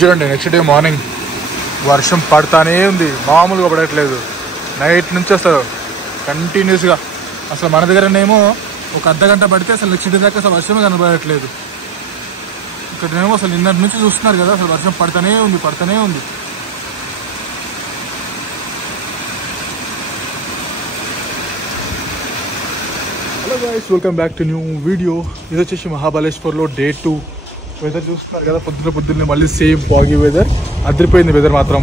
చూడండి next day morning వర్షం పడతానే ఉంది, మామూలుగా పడట్లేదు. నైట్ నుంచి అసలు కంటిన్యూస్గా అసలు మన దగ్గరనేమో ఒక అర్ధగంట పడితే అసలు నెక్స్ట్ డే దాకా అసలు వర్షమే కనబడట్లేదు. ఇక్కడనేమో అసలు నిన్నటి నుంచి చూస్తున్నారు కదా, అసలు వర్షం పడతానే ఉంది. Hello guys, welcome back to new video. ఇది వచ్చేసి మహాబలేశ్వర్లో డే 2 వెదర్ చూస్తున్నారు కదా. పొద్దున్నే మళ్ళీ సేమ్ ఫాగీ వెదర్, అదిరిపోయింది వెదర్ మాత్రం.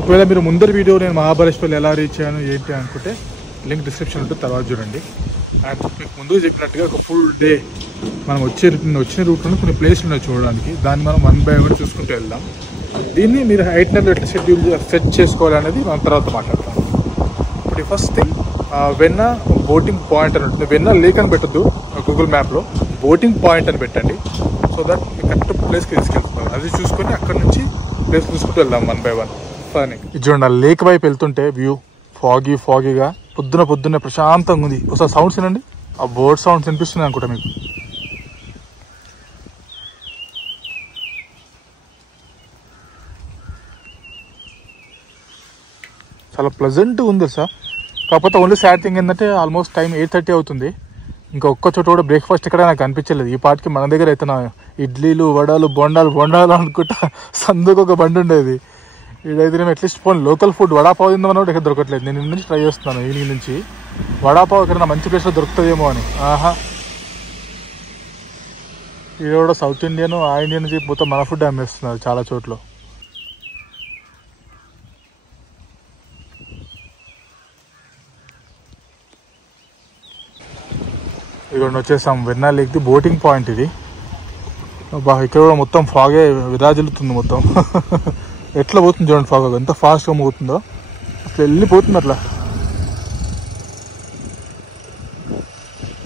ఒకవేళ మీరు ముందరి వీడియో నేను మహాబలేశ్వర్లో ఎలా రీచ్ అయ్యాను ఏంటి అనుకుంటే లింక్ డిస్క్రిప్షన్ ఉంటుంది, తర్వాత చూడండి. అండ్ మీకు ముందు చెప్పినట్టుగా ఒక ఫుల్ డే మనం వచ్చిన రూట్లో కొన్ని ప్లేస్లు ఉన్నాయి చూడడానికి. దాన్ని మనం 1 by 1 చూసుకుంటూ వెళ్దాం. దీన్ని మీరు ఐటనరీ ఎట్లా సెట్ చేసుకోవాలనేది మనం తర్వాత మాట్లాడతాం. ఇప్పుడు ఫస్ట్ థింగ్, వెన్న బోటింగ్ పాయింట్ అని ఉంటుంది. వెన్న లేక్ అని పెట్టద్దు గూగుల్ మ్యాప్లో, బోటింగ్ పాయింట్ అని పెట్టండి. సో దట్ మీకు కరెక్ట్ ప్లేస్కి తీసుకెళ్తున్నారు. అది చూసుకొని అక్కడ నుంచి ప్లేస్ చూసుకుంటూ వెళ్దాం 1 by 1. ఇది చూడండి, ఆ లేక్ వైపు వెళ్తుంటే వ్యూ ఫాగీగా పొద్దున్నే ప్రశాంతంగా ఉంది. ఒకసారి సౌండ్స్ వినండి, ఆ బోట్ సౌండ్స్ వినిపిస్తున్నాయి అనుకుంటా మీకు. చాలా ప్లెజెంట్గా ఉంది సార్. కాకపోతే ఓన్లీ సాడ్ థింగ్ ఏంటంటే ఆల్మోస్ట్ టైం 8:30 అవుతుంది. ఇంకా ఒక్క చోట కూడా బ్రేక్ఫాస్ట్ ఎక్కడ నాకు అనిపించలేదు. ఈ పాటికి మన దగ్గర అయితే ఇడ్లీలు వడలు బొండాలు అనుకుంటా సందుకు ఒక బండి ఉండేది. ఇదైతే నేను అట్లీస్ట్ పోనీ లోకల్ ఫుడ్ వడాపావ్ తిందామని కూడా ఇక్కడ దొరకట్లేదు. నేను నుంచి ట్రై చేస్తున్నాను ఈవినింగ్ నుంచి, వడాపావ్ ఎక్కడైనా మంచి ప్లేస్లో దొరుకుతుందేమో అని. ఇది కూడా సౌత్ ఇండియన్ ఆ ఇండియన్ నుంచి మొత్తం మన ఫుడ్ అమ్మేస్తున్నారు చాలా చోట్ల. ఇక్కడ వచ్చేసాం వెన్నా లేక్ది బోటింగ్ పాయింట్. ఇది ఇక్కడ కూడా మొత్తం ఫాగే విరాజిల్లుతుంది మొత్తం. ఎట్లా పోతుంది చూడండి ఫాగ్, ఎంత ఫాస్ట్గా పోతుందో, అసలు వెళ్ళిపోతుంది అట్లా.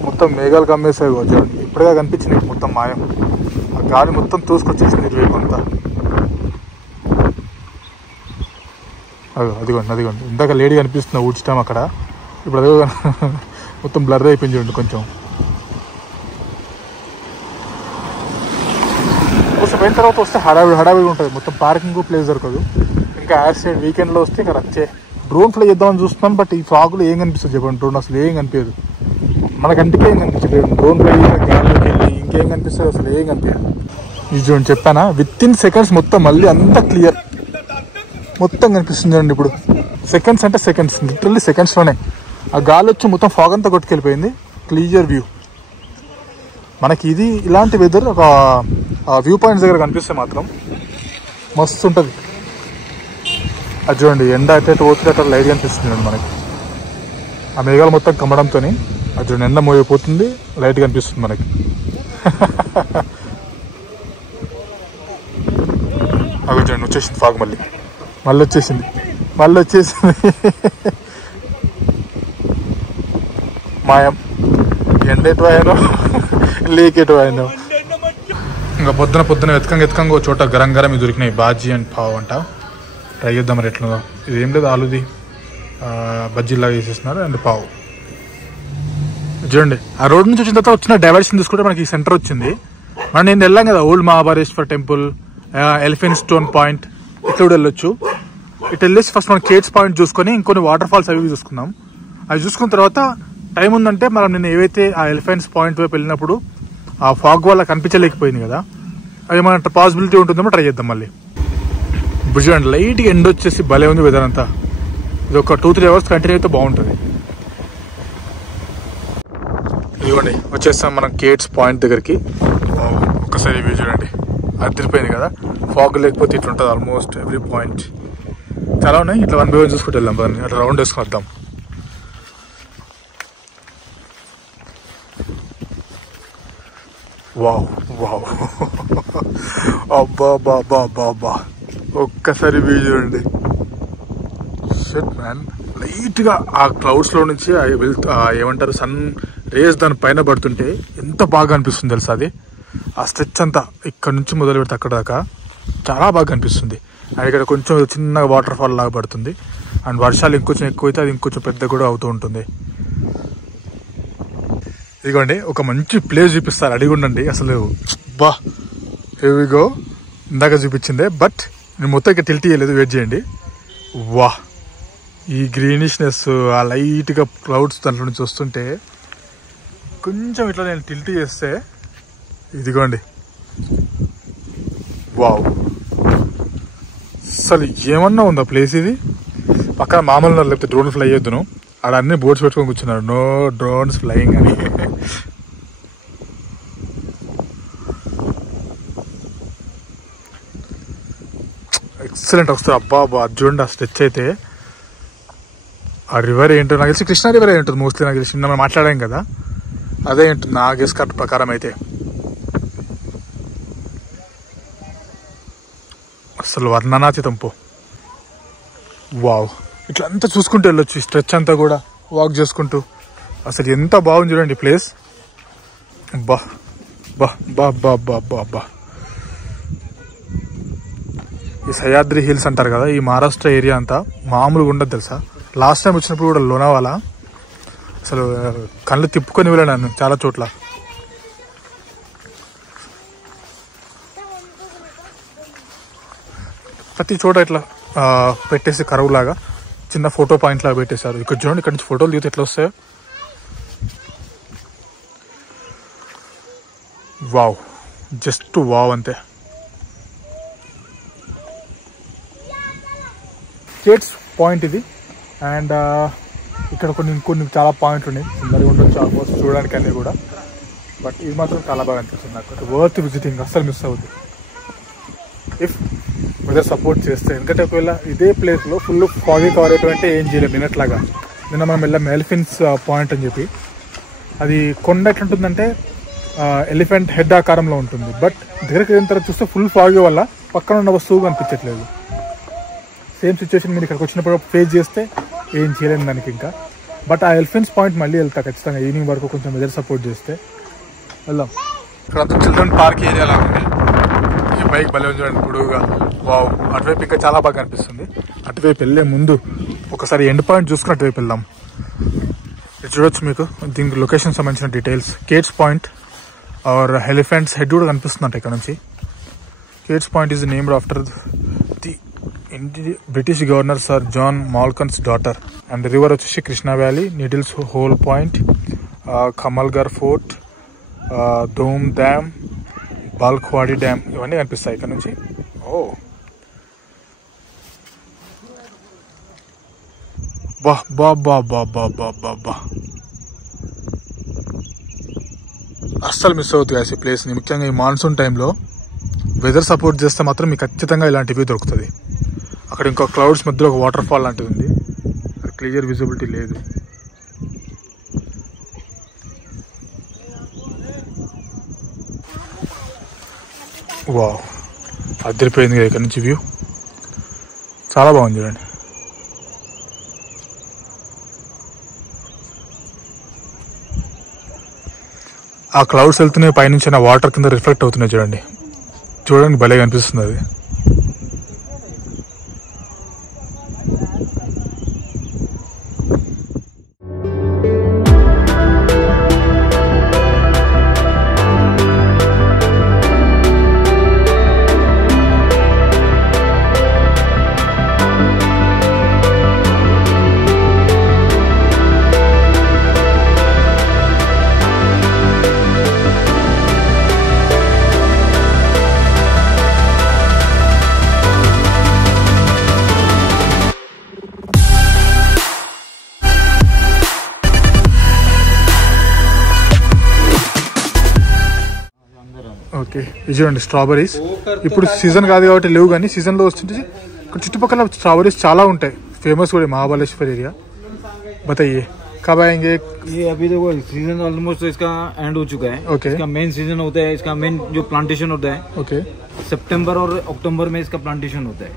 మొత్తం మేఘాలు కమ్మేసాయి చూడండి, ఇప్పుడుగా కనిపించింది మొత్తం మాయం. ఆ గాలి మొత్తం తోసుకొచ్చేసింది ఇటువైపు అంతా. అదిగోండి ఇందాక లేడీ కనిపిస్తుంది ఊడ్చడం అక్కడ, ఇప్పుడు అదే మొత్తం బ్లర్ అయిపోయింది చూడండి కొంచెం. కొంచెం పోయిన తర్వాత వస్తే హడావిడి ఉంటుంది మొత్తం, పార్కింగ్ ప్లేస్ దొరకదు. ఇంకా యాడ్ సైడ్ వీకెండ్లో వస్తే ఇంకా వచ్చే డ్రోన్ ఫ్లై చేద్దామని చూస్తున్నాను. బట్ ఈ ఫాగ్లో ఏం కనిపిస్తుంది చెప్పండి, డ్రోన్ అసలు ఏం కనిపించదు మనకంటే. ఏం కనిపించదు డ్రోన్ ఫ్లై గాలిలోకి వెళ్ళి ఇంకేం కనిపిస్తుంది, అసలు ఏం కనిపించదు. ఇది చూడండి చెప్పానా, విత్-ఇన్ సెకండ్స్ మొత్తం మళ్ళీ అంతా క్లియర్ మొత్తం కనిపిస్తుంది చూడండి. ఇప్పుడు సెకండ్స్ అంటే సెకండ్స్, లిటరల్లీ సెకండ్స్లోనే ఆ గాలి వచ్చి మొత్తం ఫాగ్ అంతా కొట్టుకెళ్ళిపోయింది. క్లియర్ వ్యూ మనకి. ఇది ఇలాంటి వెదర్ ఒక వ్యూ పాయింట్స్ దగ్గర కనిపిస్తే మాత్రం మస్తు ఉంటుంది. అది చూడండి, ఎండ అయితే పోతుంది అక్కడ లైట్ కనిపిస్తుంది చూడండి మనకి. ఆ మేఘాలు మొత్తం కమ్మడంతో అది చూడండి, ఎండ మోయిపోతుంది, లైట్ కనిపిస్తుంది మనకి. అవి చూడండి వచ్చేసింది ఫాగ్, మళ్ళీ వచ్చేసింది. మాయం, ఎండ ఎటు అయినో లేక్ ఎటు అయినో. ఇంకా పొద్దున ఎత్కంగా చోట గరం ఇది దొరికినాయి, బాజీ అండ్ పావ్ అంట. ట్రై చేద్దాం మరి ఎట్లా. ఇది ఏం లేదు, ఆలుది బజ్జీలాగా వేసేస్తున్నారు అండ్ పావు. చూడండి, ఆ రోడ్ నుంచి వచ్చిన తర్వాత వచ్చిన డైవర్షన్ తీసుకుంటే మనకి ఈ సెంటర్ వచ్చింది. మనం నేను వెళ్ళాం కదా, old Mahabaleshwar temple, elephant stone point, ఇట్లా కూడా వెళ్ళొచ్చు. ఇటు వెళ్ళేసి ఫస్ట్ మనం కేట్స్ పాయింట్ చూసుకొని ఇంకొన్ని వాటర్ ఫాల్స్ అవి చూసుకున్నాం. అవి చూసుకున్న తర్వాత టైం ఉందంటే మనం నేను ఏవైతే ఆ ఎలిఫెంట్స్ పాయింట్ వైపు వెళ్ళినప్పుడు ఆ ఫాగ్ వల్ల కనిపించలేకపోయింది కదా, అది మన పాసిబిలిటీ ఉంటుందేమో ట్రై చేద్దాం మళ్ళీ. ఇప్పుడు చూడండి, లైట్గా ఎండ్ వచ్చేసి భలే ఉంది వెదర్ అంతా. ఇది ఒక 2-3 అవర్స్ కంటిన్యూ అయితే బాగుంటుంది. ఇదిగోండి వచ్చేస్తాం మనం కేట్స్ పాయింట్ దగ్గరికి. ఒకసారి వ్యూ చూడండి, అదిరిపోయింది కదా. ఫాగ్ లేకపోతే ఇట్లా ఉంటుంది ఆల్మోస్ట్ ఎవ్రీ పాయింట్. చాలా ఉన్నాయి, ఇట్లా 1 by 1 చూసుకుంటూ వెళ్దాం, అట్లా రౌండ్ వేసుకుని వద్దాం. వావ్ అబ్బా ఒక్కసారి వ్యూ చూడండి. షిట్ మ్యాన్, లైట్గా ఆ క్లౌడ్స్లో నుంచి ఏమంటారు సన్ రేస్ దాని పైన పడుతుంటే ఎంత బాగా అనిపిస్తుంది తెలుసా. అది ఆ స్ట్రెచ్ అంతా ఇక్కడ నుంచి మొదలు పెడితే అక్కడ దాకా చాలా బాగా అనిపిస్తుంది. అండ్ ఇక్కడ కొంచెం చిన్నగా వాటర్ ఫాల్ లాగా పడుతుంది. అండ్ వర్షాలు ఇంకొంచెం ఎక్కువైతే అది ఇంకొంచెం పెద్ద కూడా అవుతూ ఉంటుంది. ఇదిగోండి ఒక మంచి ప్లేస్ చూపిస్తారు, అడిగి ఉండండి. అసలు బా హెవీగో ఇందాక చూపించిందే, బట్ నేను మొత్తం ఇక్కడ టిల్ట్ చేయలేదు, వెయిట్ చేయండి. వా, ఈ గ్రీనిష్నెస్, ఆ లైట్గా క్లౌడ్స్ దాంట్లో నుంచి వస్తుంటే కొంచెం ఇట్లా నేను టిల్ట్ చేస్తే ఇదిగోండి, వావ్, అసలు ఏమన్నా ఉందా ప్లేస్ ఇది. పక్కన మామూలు ఉన్నారు, లేకపోతే డ్రోన్ ఫ్లై చేద్దును, ఆడ అన్ని బోర్డ్స్ పెట్టుకొని కూర్చున్నారు, నో డ్రోన్స్ ఫ్లయింగ్ అని. ఎక్సలెంట్ వస్తుంది. అబ్బా అబ్బా, చూడండి ఆ స్ట్రెచ్ అయితే. ఆ రివర్ ఏంటో నాకు తెలిసి కృష్ణా రివర్ ఉంటుంది మోస్ట్లీ, నాకు తెలిసి మనం మాట్లాడాం కదా, అదే ఉంటుంది నా గెస్ కరెక్ట్ ప్రకారం అయితే. అసలు వర్ణనాతీతం పో. వావ్, ఇట్లా అంతా చూసుకుంటూ వెళ్ళొచ్చు, స్ట్రెచ్ అంతా కూడా వాక్ చేసుకుంటూ. అసలు ఎంత బాగుంది చూడండి ప్లేస్. బా బా బా బా బా బా బా. ఈ సహ్యాద్రి హిల్స్ అంటారు కదా, ఈ మహారాష్ట్ర ఏరియా అంతా మామూలుగా ఉండదు తెలుసా. లాస్ట్ టైం వచ్చినప్పుడు కూడా లోనావాలా అసలు కళ్ళు తిప్పుకొని వెళ్ళాను చాలా చోట్ల. ప్రతి చోట ఇట్లా పెట్టేసి కరువులాగా చిన్న ఫోటో పాయింట్ లాగా పెట్టేశారు. ఇక్కడ చూడండి, ఇక్కడ నుంచి ఫోటోలు దిగితే ఎట్లా వస్తాయో. వావ్, జస్ట్ వావ్ అంతే. కేట్స్ పాయింట్ ఇది. అండ్ ఇక్కడ కొన్ని చాలా పాయింట్లు ఉన్నాయి, మరి ఉండొచ్చు ఆల్మోస్ట్ చూడడానికి అన్నీ కూడా. బట్ ఇది మాత్రం చాలా బాగా అనిపిస్తుంది నాకు, వర్త్ విజిటింగ్, అస్సలు మిస్ అవుతుంది ఇఫ్ వెదర్ సపోర్ట్ చేస్తే. ఎందుకంటే ఒకవేళ ఇదే ప్లేస్లో ఫుల్ ఫాగీ కవర్ అయిపోయింటే ఏం చేయలేము. నిన్నట్లాగా నిన్న మనం వెళ్ళాం ఎలిఫెంట్స్ పాయింట్ అని చెప్పి, అది కొండ ఎట్లుంటుందంటే ఎలిఫెంట్ హెడ్ ఆకారంలో ఉంటుంది. బట్ దగ్గరికి వెళ్ళిన తర్వాత చూస్తే ఫుల్ ఫాగీ వల్ల పక్కన ఉన్న వస్తువు కనిపించట్లేదు. సేమ్ సిచ్యువేషన్ మీరు ఇక్కడికి వచ్చినప్పుడు ఫేస్ చేస్తే ఏం చేయలేము దానికి ఇంకా. బట్ ఆ ఎలిఫెంట్స్ పాయింట్ మళ్ళీ వెళ్తా ఖచ్చితంగా, ఈవినింగ్ వరకు కొంచెం వెదర్ సపోర్ట్ చేస్తే వెళ్దాం. ఇక్కడ అంతా చిల్డ్రన్ పార్క్ ఏరియా లాగా ఉంది. ఈ బైక్ భలే చూడండి పొడుగుగా. వావ్, అటువైపు ఇంకా చాలా బాగా అనిపిస్తుంది. అటువైపు వెళ్ళే ముందు ఒకసారి ఎండ్ పాయింట్ చూసుకుని అటువైపు వెళ్దాం. ఇది చూడొచ్చు మీకు దీనికి లొకేషన్ సంబంధించిన details. Kate's point or elephant's head కూడా కనిపిస్తుందంట ఇక్కడ నుంచి. Kate's point is named after the British governor sir John Malcolm's daughter. And river వచ్చేసి Krishna valley, needles hole point, Kamalgad fort, Dhom dam, Balkawadi dam, ఇవన్నీ కనిపిస్తాయి ఇక్కడ నుంచి. ఓ బా బా బా బా బా బా బా బా, అస్సలు మిస్ అవుతుంది ఈ ప్లేస్ని. ముఖ్యంగా ఈ మాన్సూన్ టైంలో వెదర్ సపోర్ట్ చేస్తే మాత్రం మీకు ఖచ్చితంగా ఇలాంటివి దొరుకుతుంది. అక్కడ ఇంకో క్లౌడ్స్ మధ్యలో ఒక వాటర్ ఫాల్ లాంటిది ఉంది, క్లియర్ విజిబిలిటీ లేదు. వావ్, అదిరిపోయింది కదా ఇక్కడ నుంచి వ్యూ, చాలా బాగుంది చూడండి. ఆ క్లౌడ్స్ వెళ్తున్నాయి పైనుంచి, ఆ వాటర్ కింద రిఫ్లెక్ట్ అవుతున్నాయి చూడండి. చూడండి భలేగా అనిపిస్తుంది అది. ఓకే, ఇది చూడండి స్ట్రాబెరీస్. ఇప్పుడు సీజన్ కాదు కాబట్టి లేవు, కానీ సీజన్లో వస్తుంటే ఇక్కడ చుట్టుపక్కల స్ట్రాబెరీస్ చాలా ఉంటాయి. फेमस हो महाबलेश्वर एरिया। बताइए कब आएंगे? ये अभी देखो सीजन ऑलमोस्ट इसका एंड हो चुका है। ओके। इसका मेन सीजन होता है, इसका मेन जो प्लांटेशन होता है। ओके। सितंबर और अक्टूबर में इसका प्लांटेशन होता है।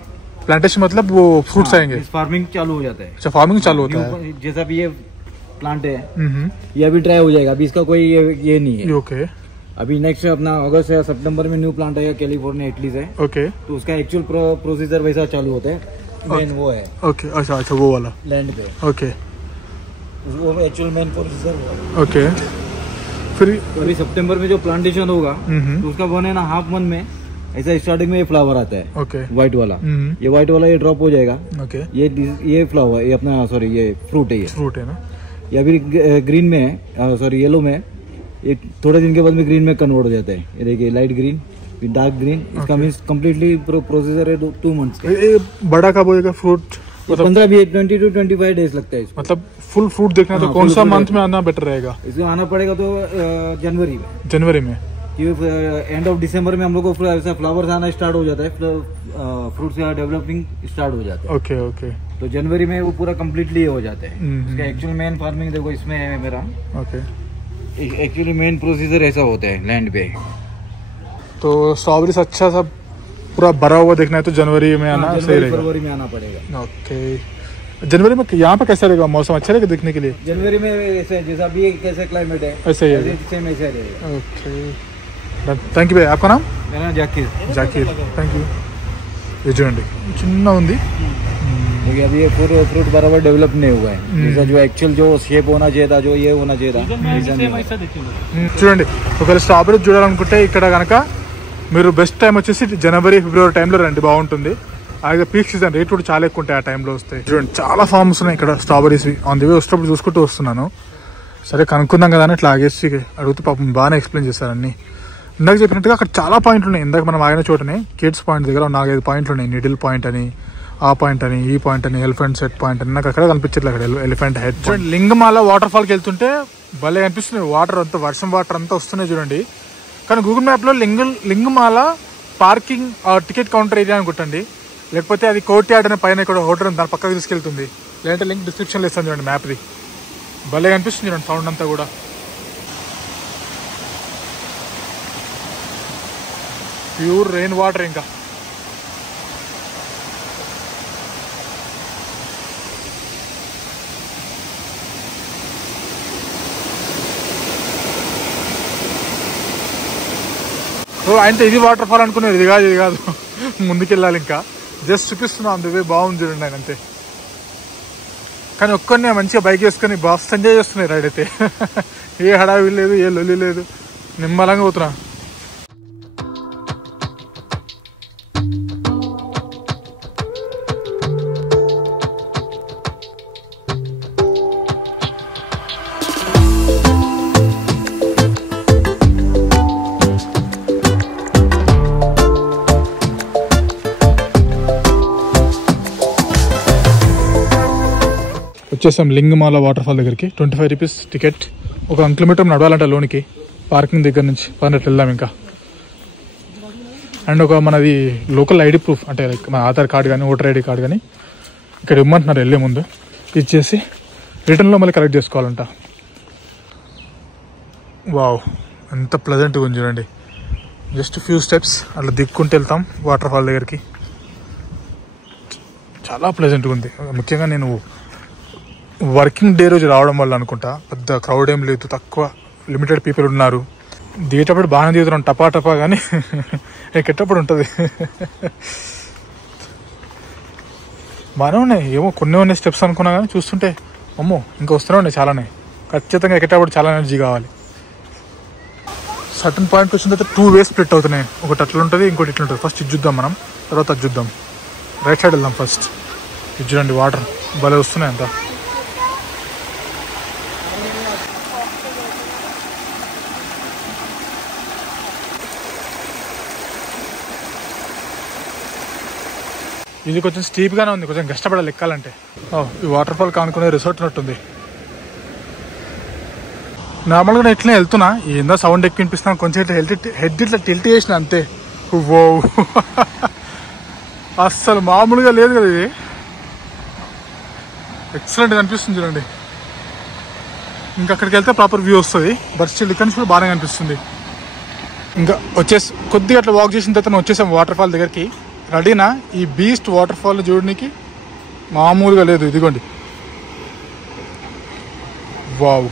प्लांटेशन मतलब वो फ्रूट्स आएंगे? फार्मिंग चालू हो जाता है। अच्छा, फार्मिंग चालू होता है। जैसा भी ये प्लांट है ये अभी ट्राई हो जाएगा, अभी इसका कोई ये नहीं है। ओके। अभी नेक्स्ट अपना अगस्त या सितंबर में न्यू प्लांट आएगा कैलिफोर्निया इटली से। ओके। तो उसका एक्चुअल प्रोसीजर वैसा चालू होता है। मेन वो है। ओके। अच्छा अच्छा, वो वाला लैंड पे। ओके। वो एक्चुअल मेन प्रोसीजर है। ओके। फिर अभी सितंबर में जो प्लांटेशन होगा तो उसका 1.5 मंथ में ऐसा स्टार्टिंग में ये फ्लावर आता है ओके व्हाइट वाला, ये व्हाइट वाला ये ड्रॉप हो जाएगा, ओके ये फ्लावर ये अपना सॉरी ये फ्रूट है, ये फ्रूट है ना, ये अभी ग्रीन में है, सॉरी येलो में, ये थोड़े दिन के बाद में ग्रीन में कन्वर्ट हो जाता है। ये देखिए light green with dark green, इसका मीन्स कम्प्लीटली प्रोसेसर है 2 मंथ्स का। ये बड़ा कब होएगा फ्रूट? 20 to 25 डेज लगता है इसको। मतलब फुल फ्रूट देखना है तो कौन सा मंथ में आना बेटर रहेगा? इसको आना पड़ेगा तो जनवरी में, जनवरी में, एंड ऑफ दिसंबर में हम लोग को ऐसा फ्लावर्स आना स्टार्ट हो जाता है, फ्रूट्स डेवलपिंग स्टार्ट हो जाता है। ओके ओके, तो जनवरी में वो पूरा कम्प्लीटली हो जाता है। इसका एक्चुअल मेन फार्मिंग देखो इसमें है मेरा, ओके एक्चुअली मेन प्रोसीजर ऐसा होता है लैंड पे। तो स्ट्रॉबेरीज अच्छा सा पूरा भरा हुआ देखना है तो जनवरी में आना सही रहेगा। फरवरी में आना पड़ेगा। ओके, जनवरी में यहाँ पे कैसा रहेगा मौसम? अच्छा रहेगा देखने के लिए? जनवरी में ऐसे जैसा भी कैसे क्लाइमेट है ऐसे ही है, सेम ऐसे रहेगा। ओके, थैंक यू भाई। आपका नाम? मेरा नाम जाकिर। Zakir, thank you. ये చూడండి చిన్న ఉంది, देखिए अभी ये फ्रूट बराबर डेवलप नहीं हुआ है, जैसा जो एक्चुअल जो शेप होना चाहिए था, जो ये होना चाहिए था, ऐसा नहीं हुआ। చూడండి ఒకవేళ స్ట్రాబెరీ చూడాలనుకుంటే ఇక్కడ కనుక మీరు బెస్ట్ టైం వచ్చేసి జనవరి ఫిబ్రవరి టైంలో రండి, బాగుంటుంది. అలాగే పీక్ సీజన్ రేట్ కూడా చాలా ఎక్కువ ఉంటాయి ఆ టైంలో వస్తే. చూడండి చాలా ఫార్మ్స్ ఉన్నాయి ఇక్కడ స్ట్రాబెరీస్, ఆన్ ది వే వచ్చేటప్పుడు చూసుకుంటూ వస్తున్నాను. సరే కనుక్కుందాం కదా అని ఇట్లా ఆగేసి అడుగుతూ పాపం బాగానే ఎక్స్ప్లెయిన్ చేశారన్ని. ఇందాక చెప్పినట్టుగా అక్కడ చాలా పాయింట్లు ఉన్నాయి. ఇందాక మనం ఆగిన చోటనే కిడ్స్ పాయింట్ దగ్గర 4-5 పాయింట్లు ఉన్నాయి. నిడిల్ పాయింట్ అని, ఆ పాయింట్ అని, ఈ పాయింట్ అని, ఎలిఫెంట్ సెట్ పాయింట్ అని, నాకు అక్కడ కనిపించట్లేదు. అక్కడ ఎలిఫెంట్ హెడ్. చూడండి లింగమాల వాటర్ ఫాల్కి వెళ్తుంటే భలే కనిపిస్తుంది. వాటర్ అంతా వర్షం వాటర్ అంతా వస్తున్నాయి చూడండి. కానీ గూగుల్ మ్యాప్లో లింగమాల పార్కింగ్ టికెట్ కౌంటర్ ఏరియా అనుకుంటండి, లేకపోతే అది కోర్ట్ యార్డ్ అనే పైన ఇక్కడ హోటల్ ఉంది దాని పక్కకు తీసుకెళ్తుంది. లేదంటే లింక్ డిస్క్రిప్షన్లో ఇస్తాను చూడండి మ్యాప్ది. భలే కనిపిస్తుంది చూడండి సౌండ్ అంతా కూడా. Pure rain water. ఇంకా అంటే ఇది వాటర్ ఫాల్ అనుకున్నారు, ఇది కాదు ముందుకెళ్ళాలి. ఇంకా జస్ట్ చూపిస్తున్నాం అందువే. బాగుంది చూడండి ఆయన అంతే. కానీ ఒక్కరినే మంచిగా బైక్ వేసుకొని బాగా ఎంజాయ్ చేస్తున్నాయి రైడ్ అయితే. ఏ హడావిడి లేదు, ఏ లొల్లి లేదు, నిమ్మలంగా పోతున్నా. వచ్చేసాం లింగమాల వాటర్ ఫాల్ దగ్గరికి. 25 రూపీస్ టికెట్. 1 కిలోమీటర్ నడవాలంట లోనికి పార్కింగ్ దగ్గర నుంచి. పన్నట్టు వెళ్దాం ఇంకా. అండ్ ఒక మనది లోకల్ ఐడి ప్రూఫ్ అంటే లైక్ మన ఆధార్ కార్డు కానీ ఓటర్ ఐడి కార్డు కానీ ఇక్కడ ఇమ్మంటున్నారు వెళ్ళే ముందు. ఇచ్చేసి రిటర్న్లో మళ్ళీ కలెక్ట్ చేసుకోవాలంట. వావ్ ఎంత ప్లెజెంట్గా ఉంది చూడండి. జస్ట్ ఫ్యూ స్టెప్స్ అట్లా దిక్కుంటూ వెళ్తాం వాటర్ ఫాల్ దగ్గరికి. చాలా ప్లెజెంట్గా ఉంది. ముఖ్యంగా నేను వర్కింగ్ డే రోజు రావడం వల్ల అనుకుంటా పెద్ద క్రౌడ్ ఏం లేదు, తక్కువ లిమిటెడ్ పీపుల్ ఉన్నారు. దిగేటప్పుడు బాగానే దిగుతున్నాం టపా కానీ ఎక్కేటప్పుడు ఉంటుంది. బాగానే ఉన్నాయి, ఏమో కొన్ని ఉన్నాయి స్టెప్స్ అనుకున్నా కానీ చూస్తుంటే అమ్మో ఇంకా వస్తూనే ఉన్నాయి చాలానే. ఖచ్చితంగా ఎక్కేటప్పుడు చాలా ఎనర్జీ కావాలి. సర్టన్ పాయింట్కి వచ్చిన తర్వాత 2 ways స్ప్లిట్ అవుతున్నాయి. ఒకటి అట్లా ఉంటుంది, ఇంకోటి ఇట్లా ఉంటుంది. ఫస్ట్ ఇది చూద్దాం మనం, తర్వాత అది చూద్దాం. రైట్ సైడ్ వెళ్దాం ఫస్ట్. ఇది చూడండి వాటర్ భలే వస్తున్నాయి అంతా. ఇది కొంచెం స్టీప్గానే ఉంది, కొంచెం కష్టపడాలి ఎక్కాలంటే. ఈ వాటర్ ఫాల్ కానుకునే రిసార్ట్ ఉన్నట్టుంది. నార్మల్గా నేను ఇట్లనే వెళ్తున్నా, ఏందో సౌండ్ ఎక్కువ వినిపిస్తున్నాను, కొంచెం ఇట్లా హెడ్ ఇట్లా టిల్ట్ చేసిన అంతే. ఓ అస్సలు మామూలుగా లేదు కదా ఇది. ఎక్సలెంట్గా అనిపిస్తుంది చూడండి. ఇంకా అక్కడికి వెళ్తే ప్రాపర్ వ్యూ వస్తుంది. బట్ స్టిల్ ఇక్కడ నుంచి కూడా బాగానే అనిపిస్తుంది. ఇంకా వచ్చేసి కొద్దిగా అట్లా వాక్ చేసిన తర్వాత వచ్చేసాం వాటర్ ఫాల్ దగ్గరికి. రెడీనా? ఈ బీస్ట్ వాటర్ ఫాల్ని చూడడానికి మామూలుగా లేదు. ఇదిగోండి వావ్.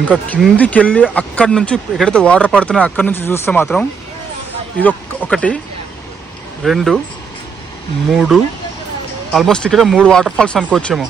ఇంకా కిందికి వెళ్ళి అక్కడి నుంచి ఎక్కడైతే వాటర్ పడుతున్నాయో అక్కడి నుంచి చూస్తే మాత్రం ఇది 1, 2, 3 ఆల్మోస్ట్ ఇక్కడ 3 వాటర్ ఫాల్స్ అనుకోవచ్చేమో.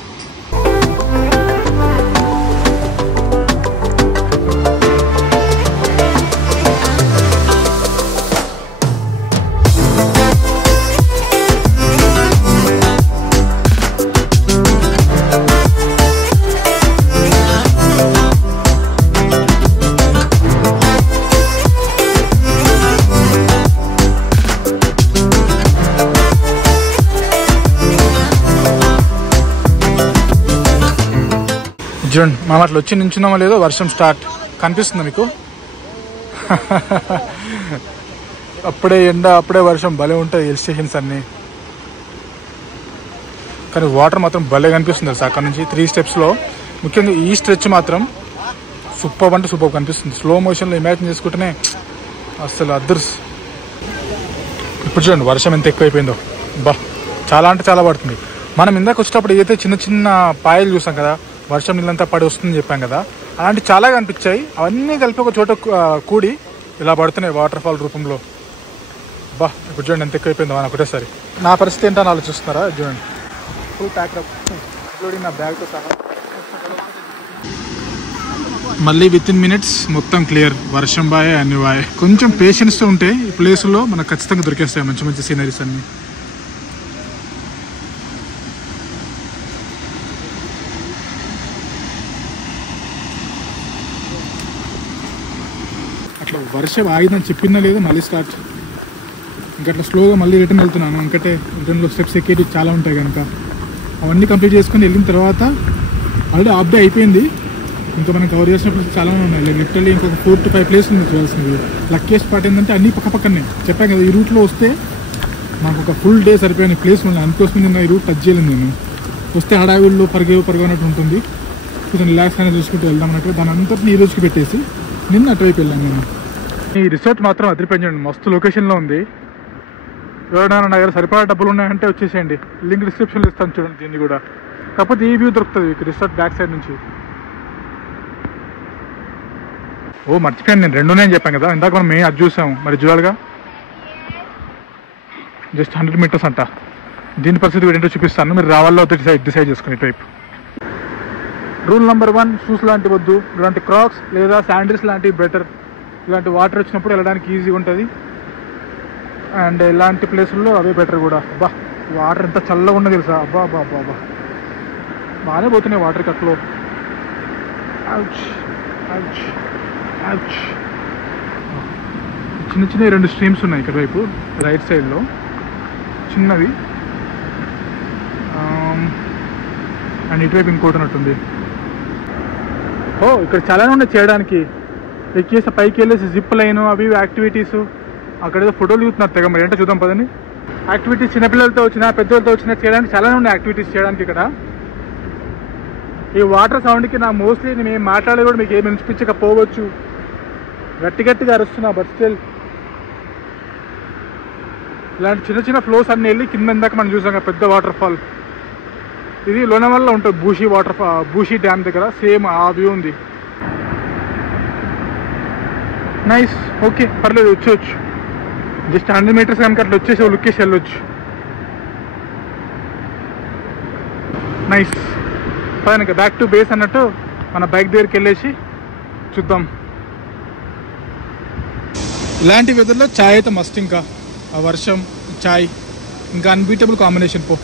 చూడండి మనం అట్లా వచ్చి నించున్నామో లేదో వర్షం స్టార్ట్ కనిపిస్తుందా మీకు? అప్పుడే ఎండ అప్పుడే వర్షం భలే ఉంటాయి హిల్ స్టేషన్స్ అన్నీ. కానీ వాటర్ మాత్రం భలే కనిపిస్తుంది సార్ అక్కడ నుంచి 3 స్టెప్స్లో. ముఖ్యంగా ఈ స్ట్రెచ్ మాత్రం సూపర్ అంటే సూపర్ కనిపిస్తుంది. స్లో మోషన్లో ఇమాజిన్ చేసుకుంటేనే అసలు అదర్స్. ఇప్పుడు చూడండి వర్షం ఎంత ఎక్కువైపోయిందో. బా చాలా అంటే చాలా పడుతుంది. మనం ఇందాక వచ్చేటప్పుడు ఏదైతే చిన్న చిన్న పాయలు చూసాం కదా, వర్షం నీళ్ళంతా పడి వస్తుందని చెప్పాం కదా, అలాంటి చాలా కనిపించాయి. అవన్నీ కలిపి ఒక చోట కూడి ఇలా పడుతున్నాయి వాటర్ ఫాల్ రూపంలో. బా ఇప్పుడు చూడండి ఎంత ఎక్కువైపోయిందో అని ఒకటేసారి. నా పరిస్థితి ఏంటని ఆలోచిస్తున్నారా? చూడండి ఫుల్ ప్యాకప్ ఇంక్లూడింగ్ నా బ్యాగ్తో సహా. మళ్ళీ విత్ ఇన్ మినిట్స్ మొత్తం క్లియర్. వర్షం బాయే అన్ని బాయే. కొంచెం పేషెన్స్తో ఉంటే ఈ ప్లేస్లో మనకు ఖచ్చితంగా దొరికేస్తాయి మంచి మంచి సీనరీస్ అన్నీ. అట్లా వర్షం ఆగిందని చెప్పినా లేదు మళ్ళీ స్టార్ట్. ఇంకా అట్లా స్లోగా మళ్ళీ రిటర్న్ వెళ్తున్నాను. ఇంకటే రిటర్న్లో స్టెప్స్ ఎక్కేటి చాలా ఉంటాయి కనుక అవన్నీ కంప్లీట్ చేసుకొని వెళ్ళిన తర్వాత ఆల్రెడీ హాఫ్ డే అయిపోయింది. ఇంకా మనం కవర్ చేసిన ప్లేసెస్ చాలా ఉన్నాయి. లిటరల్లీ ఇంకొక 4 to 5 ప్లేస్ ఉంది చూడాల్సింది. లక్కీయెస్ట్ పార్ట్ ఏంటంటే అన్నీ పక్కనే చెప్పాను కదా. ఈ రూట్లో వస్తే నాకు ఒక ఫుల్ డే సరిపోయిన ప్లేస్ ఉంది. అందుకోసం నేను ఈ రూట్ టచ్ చేయలేదు. నేను వస్తే హడావిడిలో పరిగెన్నట్టు ఉంటుంది. కొంచెం రిలాక్స్ అనేది చూసుకుంటూ వెళ్దాం అన్నట్టు దాని అంతటిని ఈ రోజుకి పెట్టేసి నిన్న అటువైపు వెళ్ళాను నేను. ఈ రిసార్ట్ మాత్రం అదిరిపోయింది. మస్తు లొకేషన్లో ఉంది. ఎవరైనా నా దగ్గర సరిపడా డబ్బులు ఉన్నాయంటే వచ్చేసేయండి. లింక్ డిస్క్రిప్షన్లో ఇస్తాను చూడండి దీన్ని కూడా. కాకపోతే ఈ వ్యూ దొరుకుతుంది రిసార్ట్ బ్యాక్ సైడ్ నుంచి. ఓ మర్చిపోయాను నేను 2 ఉన్నాయని చెప్పాను కదా ఇందాక. మనం అది చూసాము మరి చూడాలిగా. జస్ట్ 100 meters అంట. దీని పరిస్థితి ఏంటో చూపిస్తాను. మీరు రావాలో డిసైడ్ చేసుకుని ఇటువైపు. రూల్ నెంబర్ 1 షూస్ లాంటి వద్దు. ఇలాంటి క్రాక్స్ లేదా శాండిల్స్ లాంటివి బెటర్. ఇలాంటి వాటర్ వచ్చినప్పుడు వెళ్ళడానికి ఈజీగా ఉంటుంది. అండ్ ఇలాంటి ప్లేసుల్లో అవే బెటర్ కూడా. అబ్బా వాటర్ ఎంత చల్లగా ఉన్నది తెలుసా. అబ్బా అబ్బా అబ్బా అబ్బా బాగానే పోతున్నాయి వాటర్ కట్లో. చిన్న చిన్న 2 స్ట్రీమ్స్ ఉన్నాయి ఇక్కడ వైపు రైట్ సైడ్లో చిన్నవి. అండ్ ఇటువైపు ఇంకోటి ఉన్నట్టుంది. ఓ ఇక్కడ చాలానే ఉన్నాయి చేయడానికి. ఎక్కేసి పైకి వెళ్ళేసి జిప్ లైన్ అవి యాక్టివిటీస్. అక్కడ ఏదో ఫోటోలు చూస్తున్నారు తెగ. మరి ఏంటో చూద్దాం పదండి. యాక్టివిటీస్ చిన్నపిల్లలతో వచ్చినా పెద్దవాళ్ళతో వచ్చినా చేయడానికి చాలానే ఉన్నాయి యాక్టివిటీస్ చేయడానికి ఇక్కడ. ఈ వాటర్ సౌండ్కి నా మోస్ట్లీ నేను ఏం మాట్లాడేది కూడా మీకు ఏమి వినిపించకపోవచ్చు. గట్టిగా అరుస్తున్నా. బట్ స్టిల్ ఇలాంటి చిన్న చిన్న ఫ్లోస్ అన్నీ వెళ్ళి కింద ఇందాక మనం చూసాం పెద్ద వాటర్ ఫాల్. ఇది లోనావాలలో ఉంటుంది బూషి డ్యామ్ దగ్గర. సేమ్ ఆ వ్యూ ఉంది. నైస్. ఓకే పర్లేదు వచ్చేవచ్చు. జస్ట్ 100 meters కనుక అట్లా వచ్చేసి లుక్కేసి వెళ్ళొచ్చు. నైస్. పైన బ్యాక్ టు బేస్ అన్నట్టు మన బైక్ దగ్గరికి వెళ్ళేసి చూద్దాం. ఇలాంటి వెదర్లో చాయ్ అయితే మస్ట్. ఇంకా ఆ వర్షం చాయ్ ఇంకా అన్బీటబుల్ కాంబినేషన్ పో.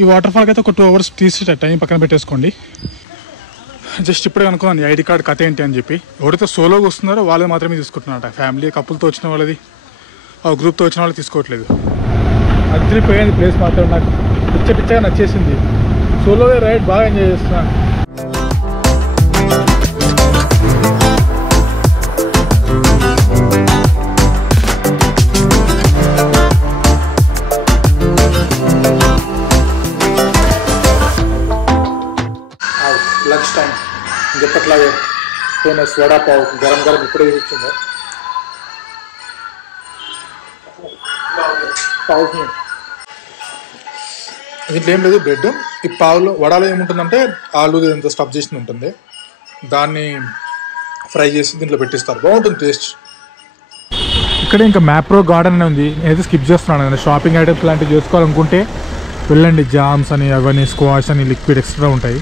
ఈ వాటర్ ఫాల్కి అయితే ఒక 2 hours తీసి టైం పక్కన పెట్టేసుకోండి. జస్ట్ ఇప్పుడే అనుకున్నాను ఐడి కార్డ్ కథ ఏంటి అని చెప్పి. ఎవరైతే సోలోగా వస్తున్నారో వాళ్ళది మాత్రమే తీసుకుంటున్నారట. ఫ్యామిలీ కపుల్తో వచ్చిన వాళ్ళది గ్రూప్తో వచ్చిన వాళ్ళు తీసుకోవట్లేదు. అదిరిపోయింది ప్లేస్ మాత్రం. నాకు పిచ్చగా నచ్చేసింది. సోలో రైడ్ బాగా ఎంజాయ్ చేస్తున్నాను. లంచ్ టైం ఇంకెప్పట్లాగే ఫేమస్ వడాపావ్ గరం ఇప్పుడే ఇచ్చిందో. దీంట్లో ఏం లేదు బ్రెడ్. ఈ పావులో వడాలో ఏముంటుందంటే ఆలు ఎంత స్టఫ్ చేసి ఉంటుంది. దాన్ని ఫ్రై చేసి దీంట్లో పెట్టిస్తారు. బాగుంటుంది టేస్ట్. ఇక్కడ ఇంకా మ్యాప్రో గార్డెన్ అని ఉంది. నేనైతే స్కిప్ చేస్తున్నాను కదా. షాపింగ్ ఐటమ్స్ లాంటివి చేసుకోవాలనుకుంటే వెళ్ళండి. జామ్స్ అని అవన్నీ స్క్వాష్ అని లిక్విడ్ ఎక్స్ట్రా ఉంటాయి.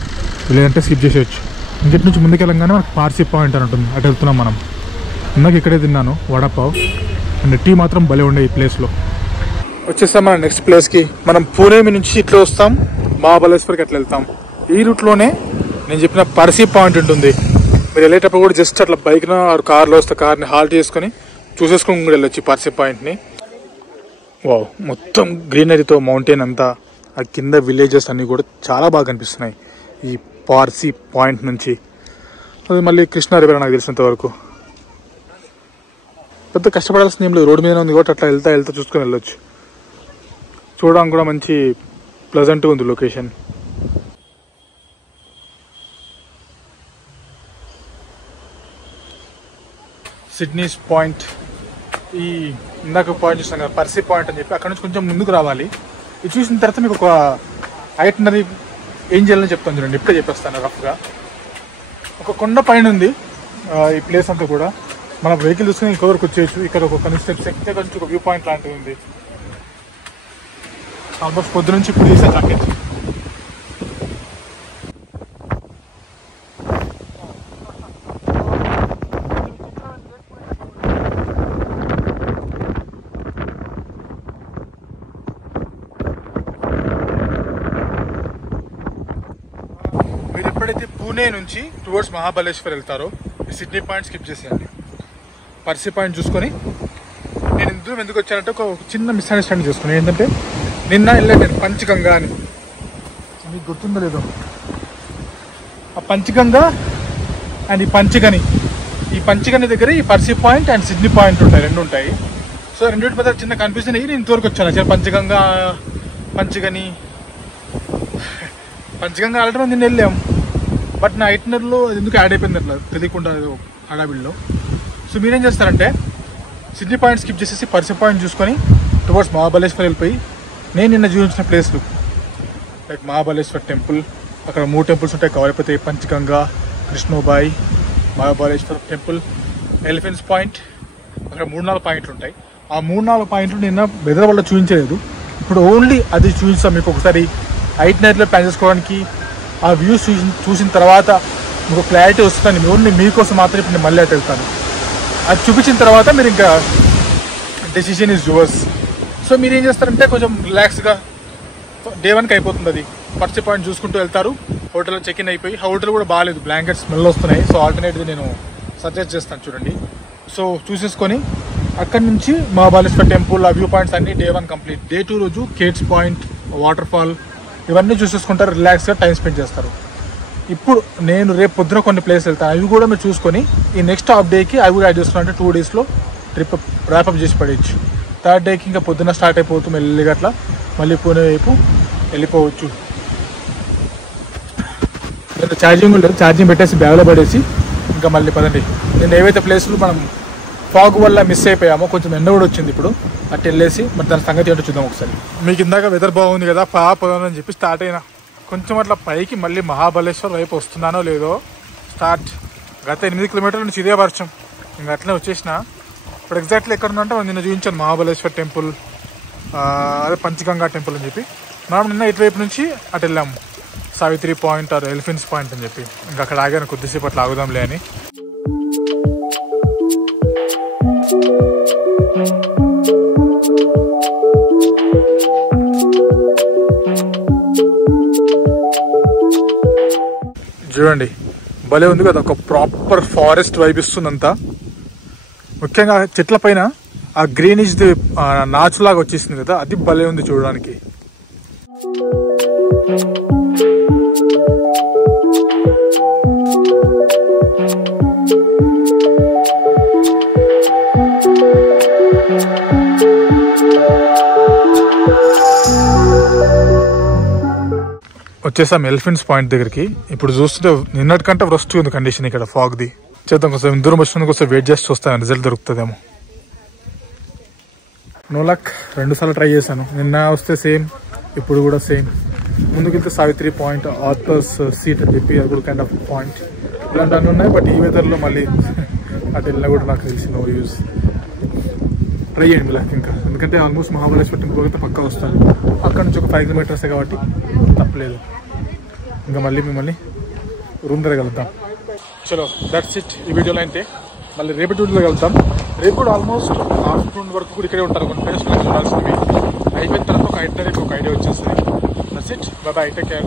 లేదంటే స్కిప్ చేసేయచ్చు. ఇంకటి నుంచి ముందుకు వెళ్ళంగానే మనకు పార్సీ పాయింట్ అని ఉంటుంది. అటు వెళ్తున్నాం మనం. ఇందాక ఇక్కడే తిన్నాను వడాపావ్. అండ్ టీ మాత్రం భలే ఉండే ఈ ప్లేస్లో. వచ్చేస్తాం మన నెక్స్ట్ ప్లేస్కి. మనం పూణే నుంచి ఇట్లా వస్తాం, మహాబలేశ్వర్కి అట్లా వెళ్తాం. ఈ రూట్లోనే నేను చెప్పిన పార్సీ పాయింట్ ఉంటుంది. మీరు వెళ్ళేటప్పుడు కూడా జస్ట్ అట్లా బైక్లో కార్లో వస్తే కార్ని హాల్ట్ చేసుకొని చూసేసుకొని కూడా వెళ్ళొచ్చు పార్సీ పాయింట్ని. వావ్ మొత్తం గ్రీనరీతో మౌంటైన్ అంతా. ఆ కింద విలేజెస్ అన్నీ కూడా చాలా బాగా కనిపిస్తున్నాయి. ఈ పార్సీ పాయింట్ నుంచి. అది మళ్ళీ కృష్ణా రివర్ నాకు తెలిసినంత వరకు. పెద్ద కష్టపడాల్సిన ఏం లేదు, రోడ్డు మీద ఉంది కాబట్టి అట్లా వెళ్తా చూసుకొని వెళ్ళొచ్చు. చూడడానికి కూడా మంచి ప్లెజెంట్గా ఉంది లొకేషన్. సిడ్నీస్ పాయింట్, ఈ ఇందాక పాయింట్ చూస్తాం కదా పర్సీ పాయింట్ అని చెప్పి, అక్కడ నుంచి కొంచెం ముందుకు రావాలి. ఇది చూసిన తర్వాత మీకు ఒక ఐటనరీ ఏం చేయాలని చెప్తాను చూడండి, ఇప్పుడే చెప్పేస్తాను రఫ్గా. ఒక కొండ పైన ఉంది ఈ ప్లేస్ అంతా కూడా. మన వెహికల్ చూసుకుని ఇంకొకరికి వచ్చేయచ్చు. ఇక్కడ ఒక కొన్ని స్టెప్స్ ఎక్కితే కొంచెం ఒక వ్యూ పాయింట్ లాంటిది ఉంది. ఆల్మోస్ట్ పొద్దు నుంచి ఇప్పుడు తీసే జాకెట్. మీరు ఎప్పుడైతే పూణే నుంచి టువర్డ్స్ మహాబలేశ్వర్ వెళ్తారో ఈ సిడ్నీ పాయింట్ స్కిప్ చేసేయండి. పర్సీ పాయింట్ చూసుకొని, నేను ఇందులో ఎందుకు వచ్చానంటే ఒక చిన్న మిస్అండర్స్టాండింగ్ చేసుకుని, ఏంటంటే నిన్న వెళ్ళాను నేను పంచగంగా అని, మీకు గుర్తుందో లేదో. ఆ పంచగంగా అండ్ ఈ పంచగని దగ్గర ఈ పర్సీ పాయింట్ అండ్ సిడ్నీ పాయింట్ ఉంటాయి, రెండు ఉంటాయి. సో రెండింటి మీద చిన్న కన్ఫ్యూజన్ అయ్యి నేను ఇంతవరకు వచ్చాను. అసలు పంచగంగా ఆల్రెడీ నిన్న వెళ్ళాము, బట్ నా ఐటనరీలో ఎందుకు యాడ్ అయిపోయింది అట్లా తెలియకుండా హడావిడిలో. సో మీరేం చేస్తారంటే సిడ్నీ పాయింట్ స్కిప్ చేసేసి పర్సీ పాయింట్ చూసుకొని టువర్డ్స్ మహాబలేశ్వర్ వెళ్ళిపోయి, నేను నిన్న చూపించిన ప్లేస్లు లైక్ మహాబలేశ్వర్ టెంపుల్, అక్కడ 3 టెంపుల్స్ ఉంటాయి కవర్ అయిపోతాయి. Panchganga, Krishnabai, Mahabaleshwar temple, elephant's point, అక్కడ 3-4 పాయింట్లు ఉంటాయి. ఆ 3-4 పాయింట్లు నిన్న వెదర్ వల్ల చూపించలేదు. ఇప్పుడు ఓన్లీ అది చూపిస్తాం మీకు. ఒకసారి ఐటనరీలో ప్లాన్ చేసుకోవడానికి ఆ వ్యూస్ చూసిన తర్వాత మీకు క్లారిటీ వస్తుంది. ఓన్లీ మీకోసం మాత్రం ఇప్పుడు నేను మళ్ళీ అటు వెళ్తాను. అది చూపించిన తర్వాత మీరు ఇంకా డెసిషన్ ఈజ్ యువర్స్. సో మీరు ఏం చేస్తారంటే కొంచెం రిలాక్స్గా డే 1కి అయిపోతుంది. అది పర్సీ పాయింట్ చూసుకుంటూ వెళ్తారు. హోటల్లో చెక్ ఇన్ అయిపోయి, హోటల్ కూడా బాగాలేదు, బ్లాంకెట్స్ స్మెల్ వస్తున్నాయి. సో ఆల్టర్నేట్గా నేను సజెస్ట్ చేస్తాను చూడండి. సో చూసేసుకొని అక్కడి నుంచి మహాబలేశ్వర్ టెంపుల్, ఆ వ్యూ పాయింట్స్ అన్ని డే 1 కంప్లీట్. డే 2 రోజు కేట్స్ పాయింట్, వాటర్ ఫాల్ ఇవన్నీ చూసేసుకుంటారు, రిలాక్స్గా టైం స్పెండ్ చేస్తారు. ఇప్పుడు నేను రేపు పొద్దున కొన్ని ప్లేస్ వెళ్తాను, అవి కూడా మీరు చూసుకొని ఈ నెక్స్ట్ హాఫ్ డేకి అవి కూడా యాడ్ చేస్తున్నాను. అంటే 2 డేస్లో ట్రిప్ ర్యాపప్ చేసి పడేయచ్చు. 3rd డేకి ఇంకా పొద్దున్న స్టార్ట్ అయిపోతూ మెల్లిగా అట్లా మళ్ళీ పూణే వైపు వెళ్ళిపోవచ్చు. నేను ఛార్జింగ్ ఉండదు, ఛార్జింగ్ పెట్టేసి బ్యాగ్లో పడేసి ఇంకా మళ్ళీ పదండి. నేను ఏవైతే ప్లేస్లు మనం ఫాగ్ వల్ల మిస్ అయిపోయామో, కొంచెం ఎండ కూడా వచ్చింది ఇప్పుడు, అటు వెళ్ళేసి మరి దాని సంగతి ఏంటో చూద్దాం ఒకసారి. మీకు ఇందాక వెదర్ బాగుంది కదా పోదామని చెప్పి స్టార్ట్ అయినా, కొంచెం అట్లా పైకి మళ్ళీ మహాబలేశ్వర్ వైపు వస్తున్నానో లేదో స్టార్ట్. గత 8 కిలోమీటర్ల నుంచి ఇదే వర్షం, ఇంకా అట్లనే వచ్చేసిన. ఇప్పుడు ఎగ్జాక్ట్లీ ఎక్కడ ఉందంటే నిన్న చూపించాను మహాబలేశ్వర్ టెంపుల్, అదే పంచగంగా టెంపుల్ అని చెప్పి. మనం నిన్న ఇటువైపు నుంచి అటు వెళ్ళాము, Savitri point or elephants point అని చెప్పి. ఇంకా అక్కడ ఆగాను, కొద్దిసేపు అట్లా ఆగుదాంలే అని. చూడండి భలే ఉంది కదా, ఒక ప్రాపర్ ఫారెస్ట్ వైబ్ ఇస్తుంది అంతా. ముఖ్యంగా చెట్ల పైన ఆ గ్రీనిష్ నాచులాగా వచ్చేసింది కదా, అది భలే ఉంది చూడడానికి. వచ్చేసాం ఎలిఫెంట్స్ పాయింట్ దగ్గరికి. ఇప్పుడు చూస్తుంటే నిన్నటికంటే వరస్ట్ ఉంది కండిషన్ ఇక్కడ ఫాగ్ది. చేద్దాం కొంచెం దూరం వచ్చినందుకు కొంచెం వెయిట్ చేసి చూస్తాను, రిజల్ట్ దొరుకుతుందేమో. నో లక్, 2 సార్లు ట్రై చేశాను. నిన్న వస్తే సేమ్, ఇప్పుడు కూడా సేమ్. ముందుకెళ్తే సావిత్రి పాయింట్, ఆథర్స్ సీట్ అని చెప్పి అది కూడా కైండ్ ఆఫ్ పాయింట్, ఇలాంటివన్నీ ఉన్నాయి. బట్ ఈ వెదర్లో మళ్ళీ అటు వెళ్ళినా కూడా నాకు తెలిసి నో యూజ్. ట్రై చేయండి లక్ ఇంకా, ఎందుకంటే ఆల్మోస్ట్ మహాబలేశ్వర్ టెంపుల్ అయితే పక్కా వస్తాను. అక్కడ నుంచి ఒక 5 కిలోమీటర్సే కాబట్టి తప్పలేదు. ఇంకా మళ్ళీ మిమ్మల్ని రూమ్ దగ్గర కలుద్దాం. చలో దట్స్ ఇట్ ఈ వీడియోలో. అయితే మళ్ళీ రేపటి వీడియోలో కలుద్దాం. రేపు కూడా ఆల్మోస్ట్ ఆఫ్టర్నూన్ వరకు కూడా ఇక్కడే ఉంటారు. కొన్ని ప్లేస్ చూడాల్సినవి అయిపోయిన తర్వాత ఒక ఐటనరీ ఒక ఐడియా వచ్చేస్తుంది. That's it, by by, take care.